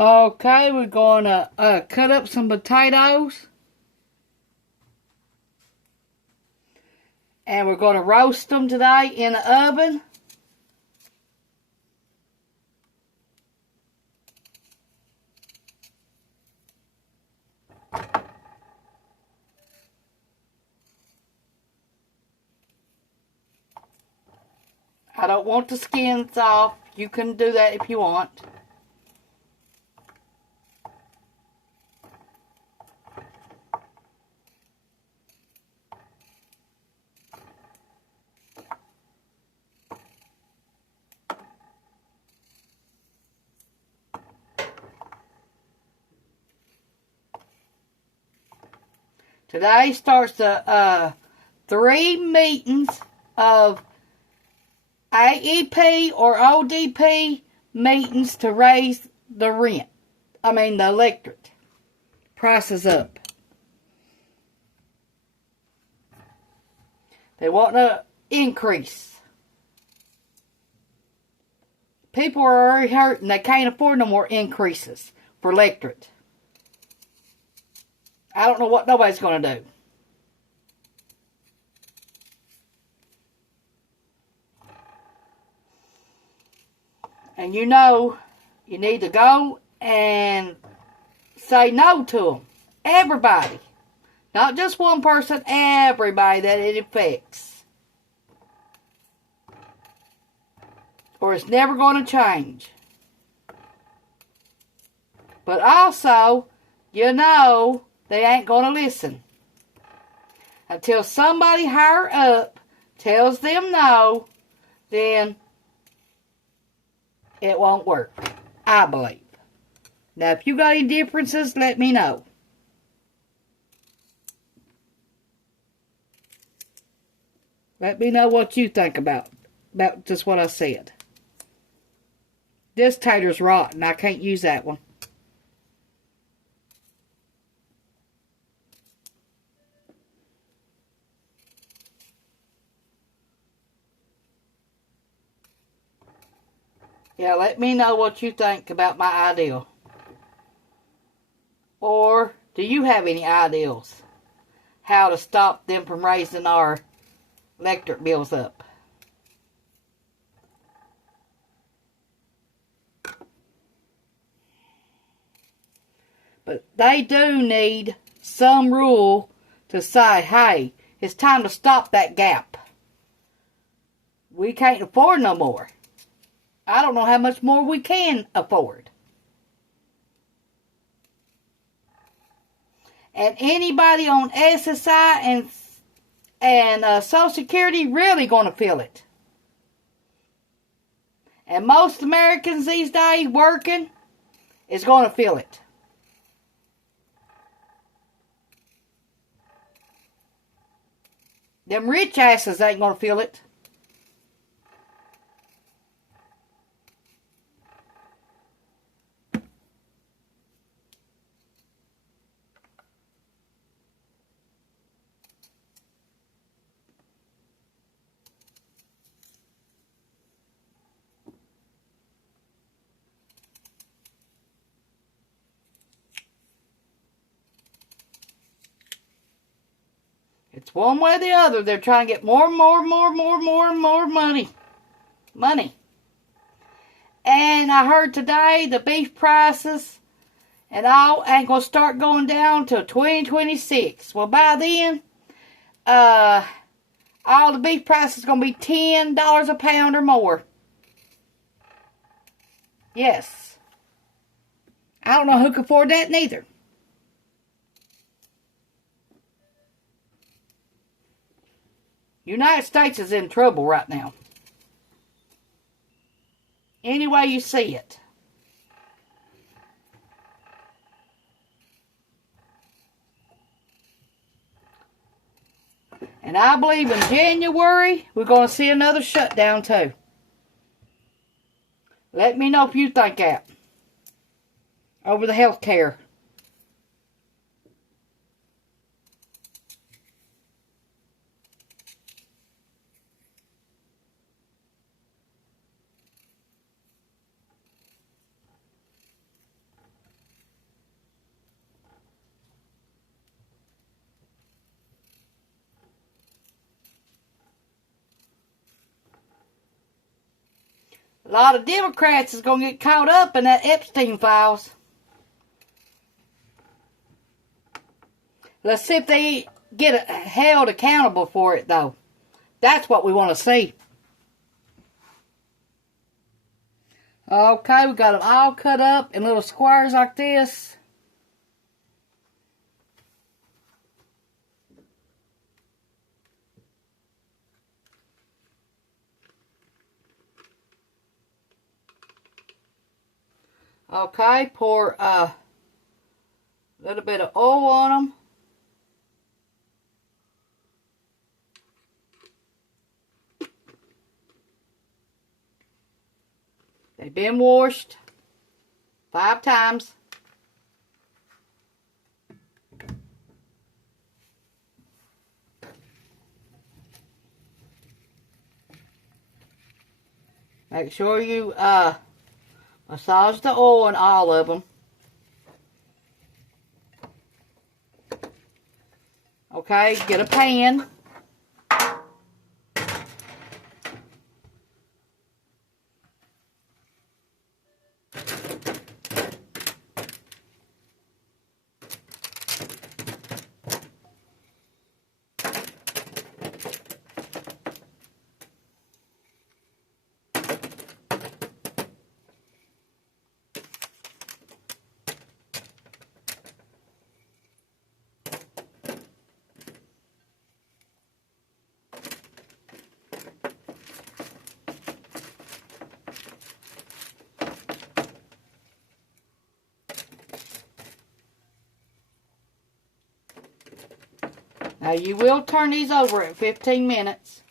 Okay, we're going to cut up some potatoes. And we're going to roast them today in the oven. I don't want the skins off. You can do that if you want. Today starts the 3 meetings of AEP or ODP meetings to raise the rent. The electric prices up. They want to increase. People are already hurting. They can't afford no more increases for electric. I don't know what nobody's going to do. And you know, you need to go and say no to them. Everybody. Not just one person, everybody that it affects. Or it's never going to change. But also, you know, they ain't going to listen. Until somebody higher up tells them no, then it won't work, I believe. Now, if you got any differences, let me know. Let me know what you think about just what I said. This tater's rotten. I can't use that one. Yeah, let me know what you think about my idea. Or do you have any ideas how to stop them from raising our electric bills up? But they do need some rule to say, hey, it's time to stop that gap. We can't afford no more. I don't know how much more we can afford. And anybody on SSI and Social Security really going to feel it. And most Americans these days working is going to feel it. Them rich asses ain't going to feel it. It's one way or the other. They're trying to get more and more money. Money. And I heard today the beef prices and all ain't going to start going down till 2026. Well, by then, all the beef prices going to be $10 a pound or more. Yes. I don't know who can afford that neither. United States is in trouble right now. Any way you see it. And I believe in January, we're going to see another shutdown too. Let me know if you think that. Over the health care. A lot of Democrats is going to get caught up in that Epstein files. Let's see if they get held accountable for it, though. That's what we want to see. Okay, we got them all cut up in little squares like this. Okay, pour a little bit of oil on them. They've been washed 5 times. Make sure you massage the oil in all of them. Okay, get a pan. Now you will turn these over at 15 minutes.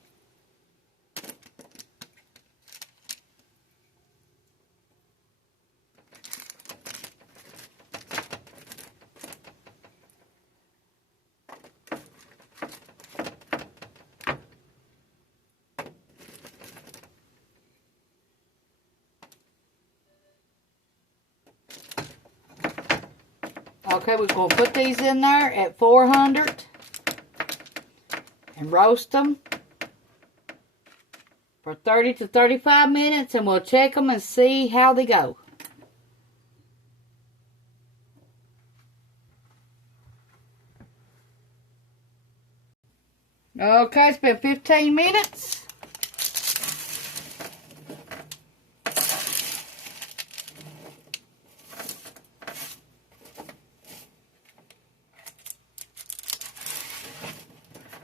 Okay, we're going to put these in there at 400 and roast them for 30 to 35 minutes, and we'll check them and see how they go. Okay, it's been 15 minutes.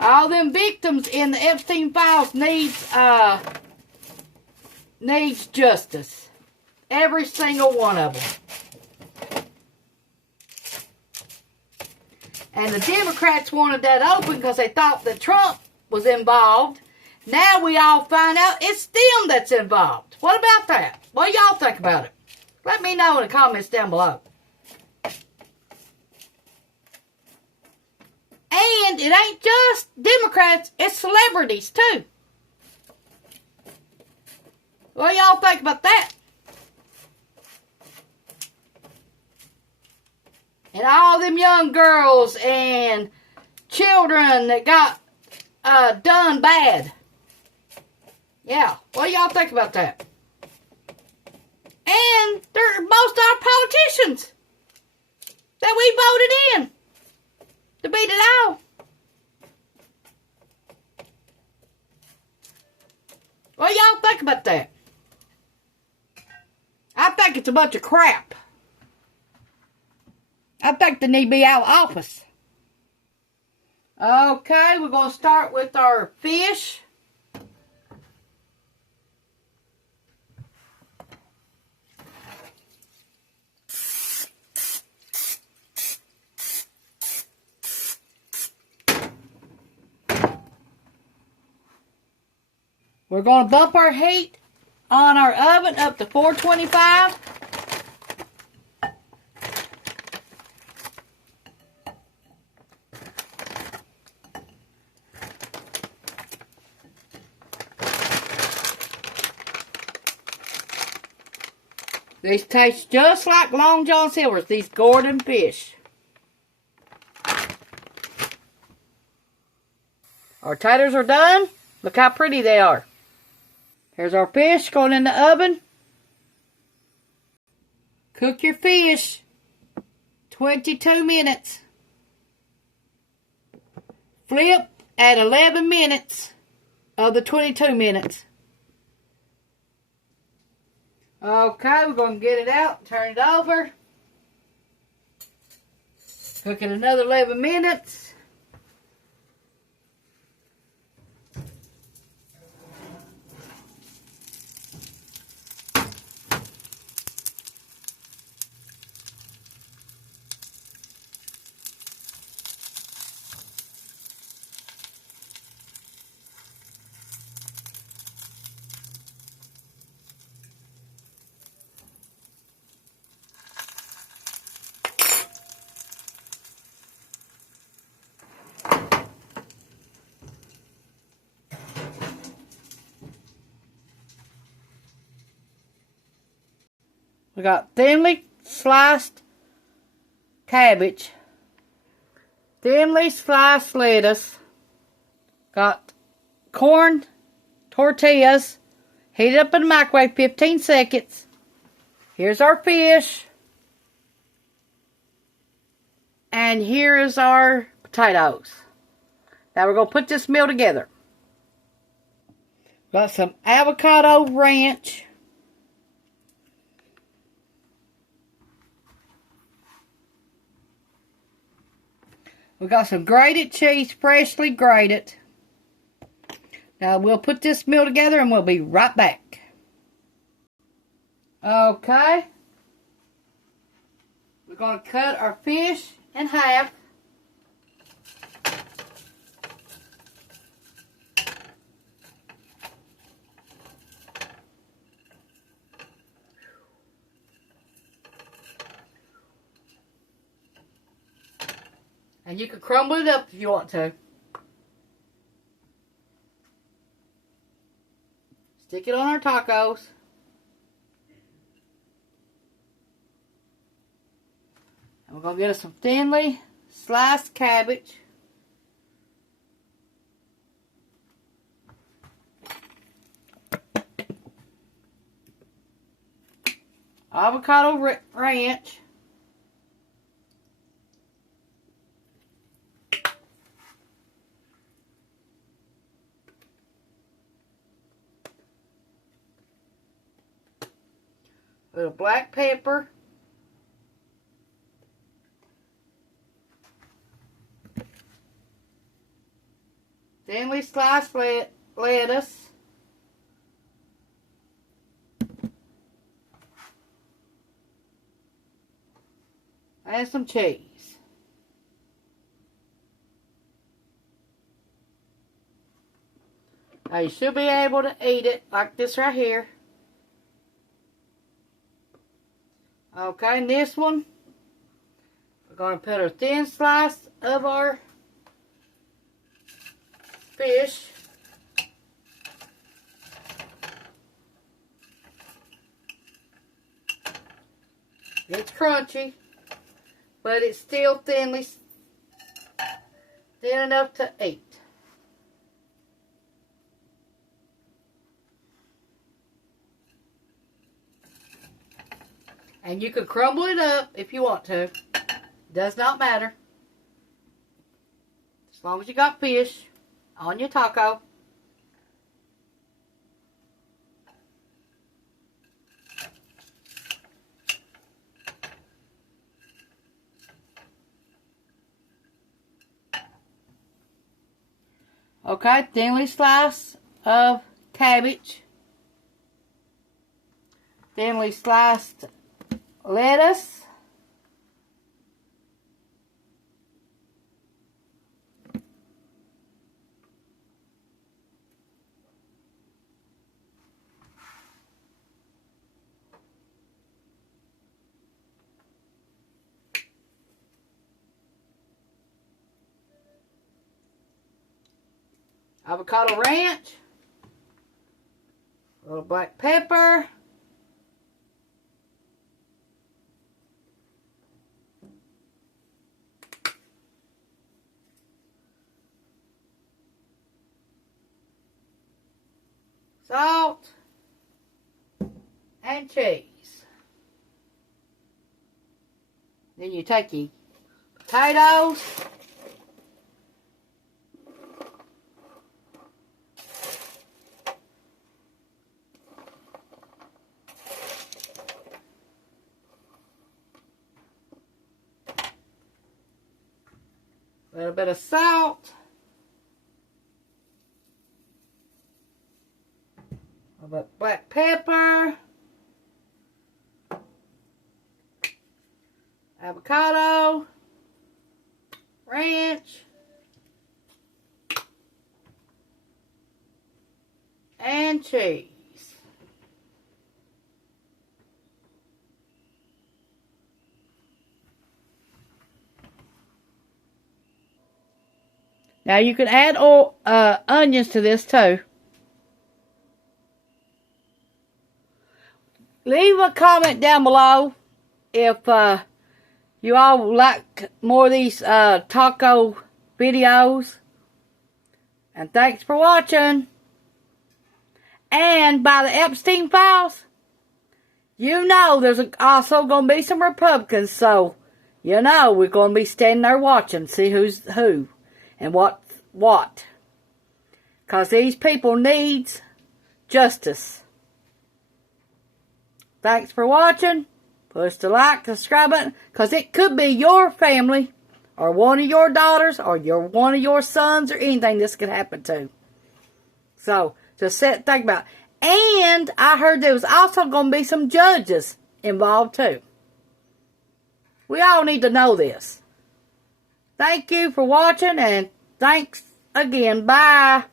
All them victims in the Epstein files needs justice. Every single one of them. And the Democrats wanted that open because they thought that Trump was involved. Now we all find out it's them that's involved. What about that? What do y'all think about it? Let me know in the comments down below. And it ain't just Democrats, it's celebrities too. What do y'all think about that? And all them young girls and children that got done bad. Yeah, what do y'all think about that? And they're most of our politicians that we voted in to beat it all. What do y'all think about that? I think it's a bunch of crap. I think they need to be out of office. Okay, we're going to start with our fish. We're going to bump our heat on our oven up to 425. These taste just like Long John Silver's, these Gordon fish. Our taters are done. Look how pretty they are. Here's our fish going in the oven Cook your fish 22 minutes. Flip at 11 minutes of the 22 minutes. Okay, we're going to get it out, turn it over. Cook it another 11 minutes. We got thinly sliced cabbage, thinly sliced lettuce, got corn tortillas, heated up in the microwave 15 seconds. Here's our fish. And here is our potatoes. Now we're going to put this meal together. Got some avocado ranch. We got some grated cheese, freshly grated. Now we'll put this meal together and we'll be right back. Okay. We're going to cut our fish in half. And you can crumble it up if you want to. Stick it on our tacos. And we're going to get us some thinly sliced cabbage. Avocado ranch. A little black pepper. Thinly sliced lettuce. And some cheese. Now you should be able to eat it like this right here. Okay, and this one, we're going to put a thin slice of our fish. It's crunchy, but it's still thin enough to eat. And you can crumble it up if you want to. Does not matter. As long as you got fish on your taco. Okay, thinly sliced of cabbage. Thinly sliced lettuce. Avocado ranch. A little black pepper. Salt and cheese. Then you take your potatoes. A little bit of salt. A little bit of black pepper. Avocado. Ranch. And cheese. Now you can add onions to this too. Leave a comment down below if you all like more of these taco videos. And thanks for watching. And by the Epstein files, you know there's also going to be some Republicans. So, you know we're going to be standing there watching. See who's who. And what. Because these people needs justice. Thanks for watching. Push the like, subscribe button. Because it could be your family. Or one of your daughters. Or one of your sons. Or anything this could happen to. So, just sit and think about it. And I heard there was also going to be some judges involved too. We all need to know this. Thank you for watching, and thanks again. Bye.